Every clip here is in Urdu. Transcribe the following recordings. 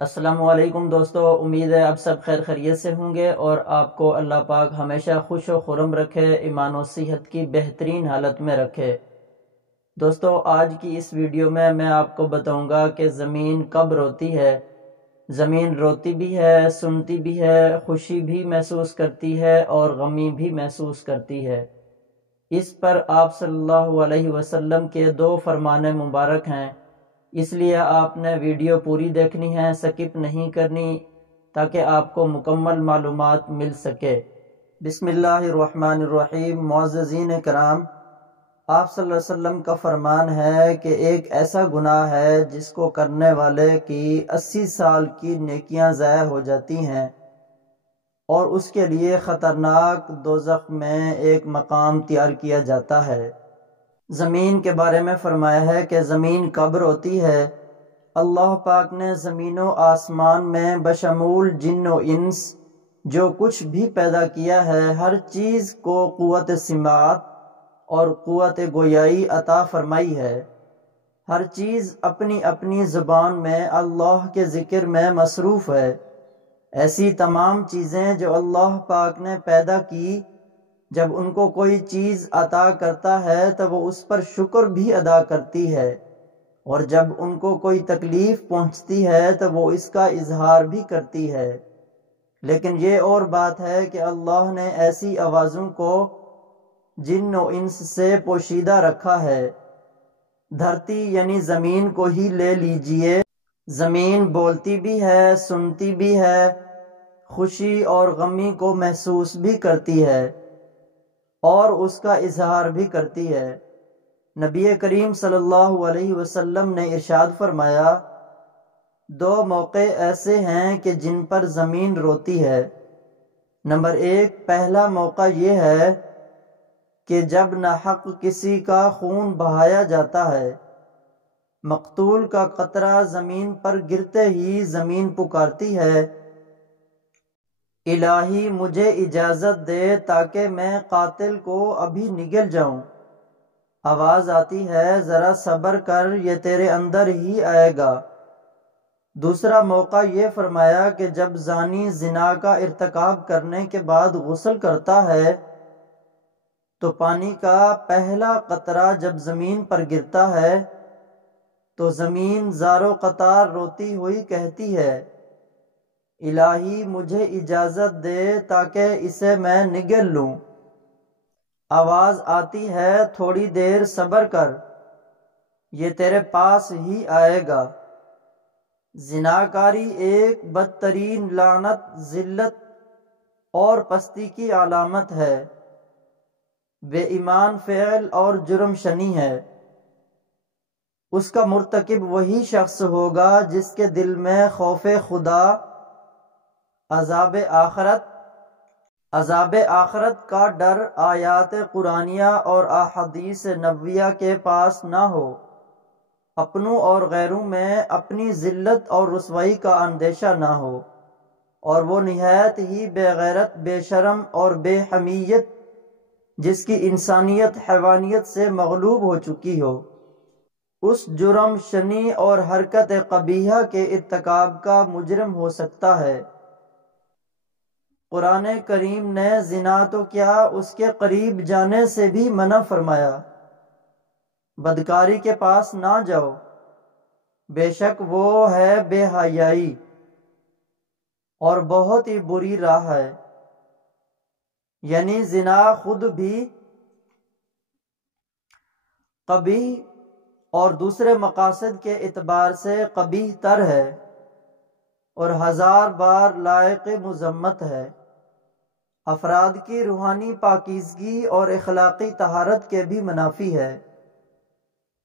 السلام علیکم دوستو، امید ہے اب سب خیر خیریت سے ہوں گے اور آپ کو اللہ پاک ہمیشہ خوش و خرم رکھے، ایمان و صحت کی بہترین حالت میں رکھے۔ دوستو، آج کی اس ویڈیو میں آپ کو بتاؤں گا کہ زمین کب روتی ہے۔ زمین روتی بھی ہے، سنتی بھی ہے، خوشی بھی محسوس کرتی ہے اور غمی بھی محسوس کرتی ہے۔ اس پر آپ صلی اللہ علیہ وسلم کے 2 فرمان مبارک ہیں، اس لیے آپ نے ویڈیو پوری دیکھنی ہے، سکپ نہیں کرنی، تاکہ آپ کو مکمل معلومات مل سکے۔ بسم اللہ الرحمن الرحیم۔ معززین کرام، آپ صلی اللہ علیہ وسلم کا فرمان ہے کہ ایک ایسا گناہ ہے جس کو کرنے والے کی 80 سال کی نیکیاں ضائع ہو جاتی ہیں اور اس کے لیے خطرناک دوزخ میں ایک مقام تیار کیا جاتا ہے۔ زمین کے بارے میں فرمایا ہے کہ زمین کب روتی ہے۔ اللہ پاک نے زمین و آسمان میں بشمول جن و انس جو کچھ بھی پیدا کیا ہے، ہر چیز کو قوت سماعت اور قوت گویائی عطا فرمائی ہے۔ ہر چیز اپنی اپنی زبان میں اللہ کے ذکر میں مصروف ہے۔ ایسی تمام چیزیں جو اللہ پاک نے پیدا کی، جب ان کو کوئی چیز عطا کرتا ہے تو وہ اس پر شکر بھی ادا کرتی ہے، اور جب ان کو کوئی تکلیف پہنچتی ہے تو وہ اس کا اظہار بھی کرتی ہے۔ لیکن یہ اور بات ہے کہ اللہ نے ایسی آوازوں کو جن و انس سے پوشیدہ رکھا ہے۔ دھرتی یعنی زمین کو ہی لے لیجئے، زمین بولتی بھی ہے، سنتی بھی ہے، خوشی اور غمی کو محسوس بھی کرتی ہے اور اس کا اظہار بھی کرتی ہے۔ نبی کریم صلی اللہ علیہ وسلم نے ارشاد فرمایا، 2 موقع ایسے ہیں کہ جن پر زمین روتی ہے۔ نمبر 1، پہلا موقع یہ ہے کہ جب ناحق کسی کا خون بہایا جاتا ہے، مقتول کا قطرہ زمین پر گرتے ہی زمین پکارتی ہے، الہی مجھے اجازت دے تاکہ میں قاتل کو ابھی نگل جاؤں۔ آواز آتی ہے، ذرا صبر کر، یہ تیرے اندر ہی آئے گا۔ دوسرا موقع یہ فرمایا کہ جب زانی زنا کا ارتکاب کرنے کے بعد غسل کرتا ہے تو پانی کا پہلا قطرہ جب زمین پر گرتا ہے تو زمین زار و قطار روتی ہوئی کہتی ہے، الہی مجھے اجازت دے تاکہ اسے میں نگل لوں۔ آواز آتی ہے، تھوڑی دیر صبر کر، یہ تیرے پاس ہی آئے گا۔ زناکاری ایک بدترین لعنت، ذلت اور پستی کی علامت ہے، بے ایمان فعل اور جرم شنی ہے۔ اس کا مرتکب وہی شخص ہوگا جس کے دل میں خوف خدا، عذاب آخرت کا ڈر آیات قرآنیہ اور احادیث نبویہ کے پاس نہ ہو، اپنوں اور غیروں میں اپنی ذلت اور رسوائی کا اندیشہ نہ ہو، اور وہ نہایت ہی بے غیرت، بے شرم اور بے حمیت، جس کی انسانیت حیوانیت سے مغلوب ہو چکی ہو، اس جرم شنی اور حرکت قبیحہ کے ارتکاب کا مجرم ہو سکتا ہے۔ قرآن کریم نے زنا تو کیا، اس کے قریب جانے سے بھی منع فرمایا۔ بدکاری کے پاس نہ جاؤ، بے شک وہ ہے بے حیائی اور بہت ہی بری راہ ہے۔ یعنی زنا خود بھی قبیح اور دوسرے مقاصد کے اعتبار سے قبیح تر ہے اور 1000 بار لائق مذمت ہے۔ افراد کی روحانی پاکیزگی اور اخلاقی طہارت کے بھی منافی ہے۔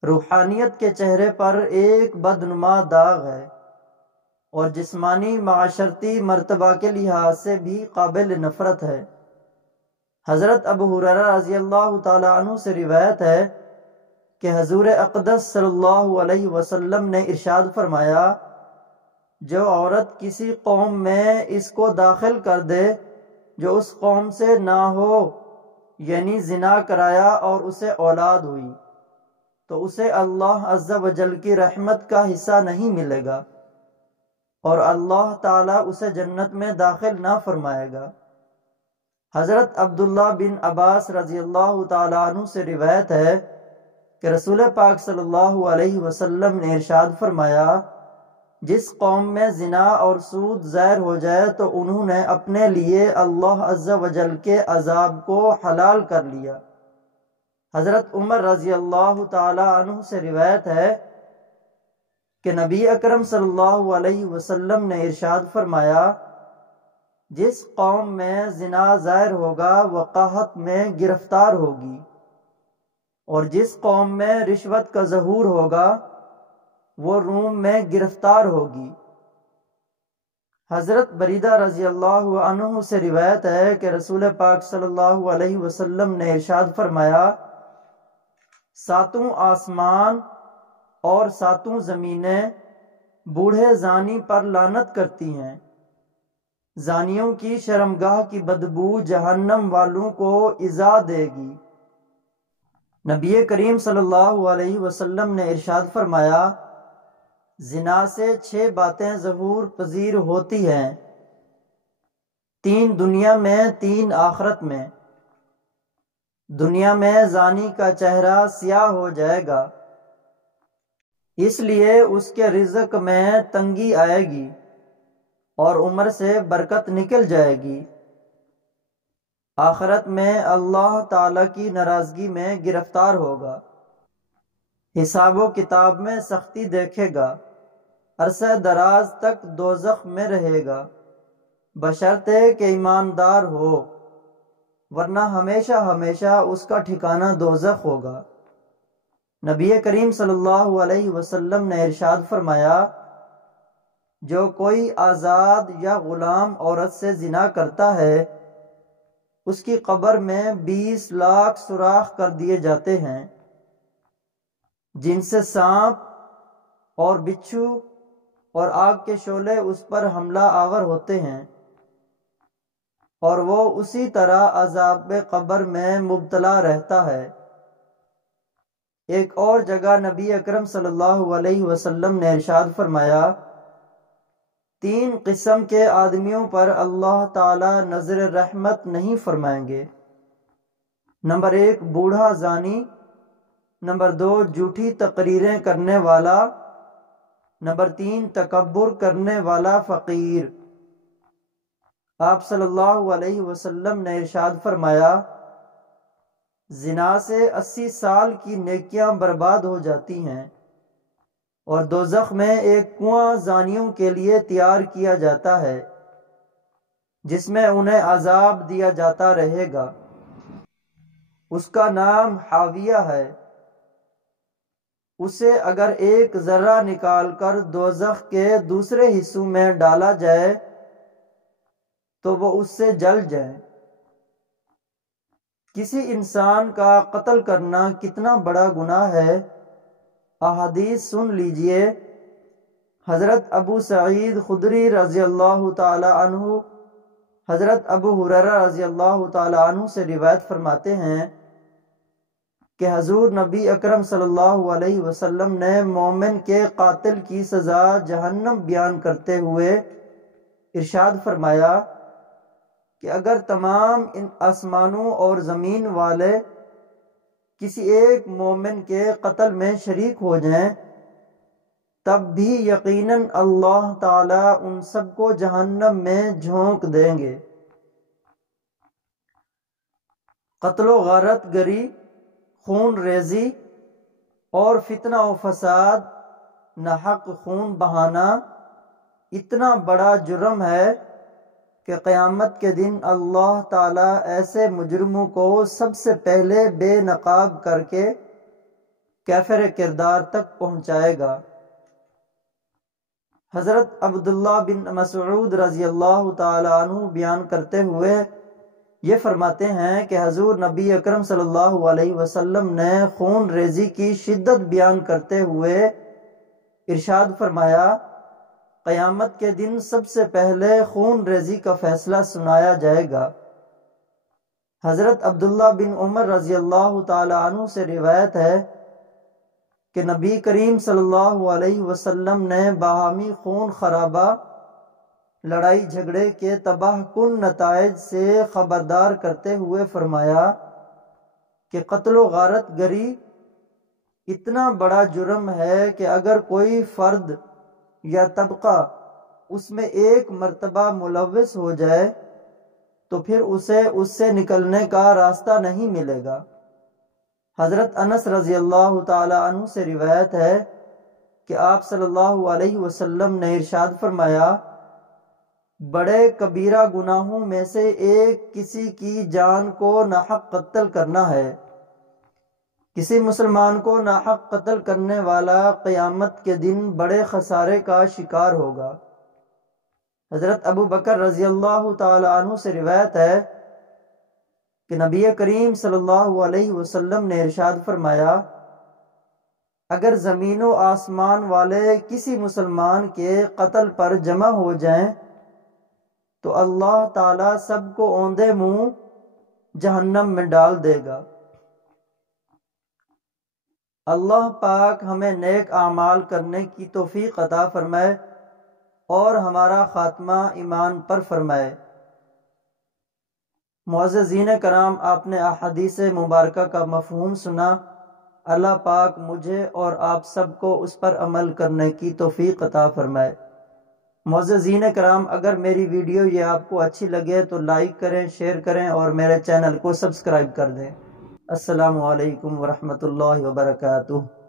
روحانیت کے چہرے پر ایک بدنما داغ ہے اور جسمانی معاشرتی مرتبہ کے لحاظ سے بھی قابل نفرت ہے۔ حضرت ابو ہریرہ رضی اللہ تعالی عنہ سے روایت ہے کہ حضور اقدس صلی اللہ علیہ وسلم نے ارشاد فرمایا، جو عورت کسی قوم میں اس کو داخل کر دے جو اس قوم سے نہ ہو، یعنی زنا کرایا اور اسے اولاد ہوئی، تو اسے اللہ عز و جل کی رحمت کا حصہ نہیں ملے گا۔ اور اللہ تعالیٰ اسے جنت میں داخل نہ فرمائے گا۔ حضرت عبداللہ بن عباس رضی اللہ تعالیٰ عنہ سے روایت ہے کہ رسول پاک صلی اللہ علیہ وسلم نے ارشاد فرمایا، جس قوم میں زنا اور سود ظاہر ہو جائے تو انہوں نے اپنے لیے اللہ عز و جل کے عذاب کو حلال کر لیا۔ حضرت عمر رضی اللہ تعالی عنہ سے روایت ہے کہ نبی اکرم صلی اللہ علیہ وسلم نے ارشاد فرمایا، جس قوم میں زنا ظاہر ہوگا وہ قحط میں گرفتار ہوگی، اور جس قوم میں رشوت کا ظہور ہوگا وہ روم میں گرفتار ہوگی۔ حضرت بریدہ رضی اللہ عنہ سے روایت ہے کہ رسول پاک صلی اللہ علیہ وسلم نے ارشاد فرمایا، ساتوں آسمان اور ساتوں زمینیں بوڑھے زانی پر لعنت کرتی ہیں۔ زانیوں کی شرمگاہ کی بدبو جہنم والوں کو ایذا دے گی۔ نبی کریم صلی اللہ علیہ وسلم نے ارشاد فرمایا، زنا سے 6 باتیں ظہور پذیر ہوتی ہیں، 3 دنیا میں 3 آخرت میں۔ دنیا میں زانی کا چہرہ سیاہ ہو جائے گا، اس لیے اس کے رزق میں تنگی آئے گی اور عمر سے برکت نکل جائے گی۔ آخرت میں اللہ تعالی کی ناراضگی میں گرفتار ہوگا، حساب و کتاب میں سختی دیکھے گا، عرصہ دراز تک دوزخ میں رہے گا، بشرطے کہ ایماندار ہو، ورنہ ہمیشہ ہمیشہ اس کا ٹھکانہ دوزخ ہوگا۔ نبی کریم صلی اللہ علیہ وسلم نے ارشاد فرمایا، جو کوئی آزاد یا غلام عورت سے زنا کرتا ہے اس کی قبر میں 20 لاکھ سوراخ کر دیے جاتے ہیں، جن سے سانپ اور بچھو اور آگ کے شعلے اس پر حملہ آور ہوتے ہیں، اور وہ اسی طرح عذاب قبر میں مبتلا رہتا ہے۔ ایک اور جگہ نبی اکرم صلی اللہ علیہ وسلم نے ارشاد فرمایا، 3 قسم کے آدمیوں پر اللہ تعالی نظر رحمت نہیں فرمائیں گے۔ نمبر 1 بوڑھا زانی، نمبر 2 جھوٹی تقریریں کرنے والا، نمبر 3 تکبر کرنے والا فقیر۔ آپ صلی اللہ علیہ وسلم نے ارشاد فرمایا، زنا سے 80 سال کی نیکیاں برباد ہو جاتی ہیں، اور دوزخ میں ایک کنواں زانیوں کے لیے تیار کیا جاتا ہے جس میں انہیں عذاب دیا جاتا رہے گا، اس کا نام حاویہ ہے۔ اسے اگر ایک ذرہ نکال کر دوزخ کے دوسرے حصوں میں ڈالا جائے تو وہ اس سے جل جائے۔ کسی انسان کا قتل کرنا کتنا بڑا گناہ ہے، احادیث سن لیجئے۔ حضرت ابو سعید خدری رضی اللہ تعالی عنہ حضرت ابو ہریرہ رضی اللہ تعالی عنہ سے روایت فرماتے ہیں کہ حضور نبی اکرم صلی اللہ علیہ وسلم نے مومن کے قاتل کی سزا جہنم بیان کرتے ہوئے ارشاد فرمایا کہ اگر تمام ان آسمانوں اور زمین والے کسی ایک مومن کے قتل میں شریک ہو جائیں تب بھی یقیناً اللہ تعالی ان سب کو جہنم میں جھونک دیں گے۔ قتل و غارت گری، خون ریزی اور فتنہ و فساد، ناحق خون بہانا اتنا بڑا جرم ہے کہ قیامت کے دن اللہ تعالی ایسے مجرموں کو سب سے پہلے بے نقاب کر کے کافر کردار تک پہنچائے گا۔ حضرت عبداللہ بن مسعود رضی اللہ تعالی عنہ بیان کرتے ہوئے یہ فرماتے ہیں کہ حضور نبی اکرم صلی اللہ علیہ وسلم نے خون ریزی کی شدت بیان کرتے ہوئے ارشاد فرمایا، قیامت کے دن سب سے پہلے خون ریزی کا فیصلہ سنایا جائے گا۔ حضرت عبداللہ بن عمر رضی اللہ تعالی عنہ سے روایت ہے کہ نبی کریم صلی اللہ علیہ وسلم نے باہمی خون خرابہ لڑائی جھگڑے کے تباہ کن نتائج سے خبردار کرتے ہوئے فرمایا کہ قتل و غارت گری اتنا بڑا جرم ہے کہ اگر کوئی فرد یا طبقہ اس میں ایک مرتبہ ملوث ہو جائے تو پھر اسے اس سے نکلنے کا راستہ نہیں ملے گا۔ حضرت انس رضی اللہ تعالی عنہ سے روایت ہے کہ آپ صلی اللہ علیہ وسلم نے ارشاد فرمایا، بڑے کبیرہ گناہوں میں سے ایک کسی کی جان کو ناحق قتل کرنا ہے۔ کسی مسلمان کو ناحق قتل کرنے والا قیامت کے دن بڑے خسارے کا شکار ہوگا۔ حضرت ابو بکر رضی اللہ تعالی عنہ سے روایت ہے کہ نبی کریم صلی اللہ علیہ وسلم نے ارشاد فرمایا، اگر زمین و آسمان والے کسی مسلمان کے قتل پر جمع ہو جائیں تو اللہ تعالیٰ سب کو اوندے منہ جہنم میں ڈال دے گا۔ اللہ پاک ہمیں نیک اعمال کرنے کی توفیق عطا فرمائے اور ہمارا خاتمہ ایمان پر فرمائے۔ معززین کرام، آپ نے احادیث مبارکہ کا مفہوم سنا۔ اللہ پاک مجھے اور آپ سب کو اس پر عمل کرنے کی توفیق عطا فرمائے۔ معززین کرام، اگر میری ویڈیو یہ آپ کو اچھی لگے تو لائک کریں، شیئر کریں اور میرے چینل کو سبسکرائب کر دیں۔ السلام علیکم ورحمۃ اللہ وبرکاتہ۔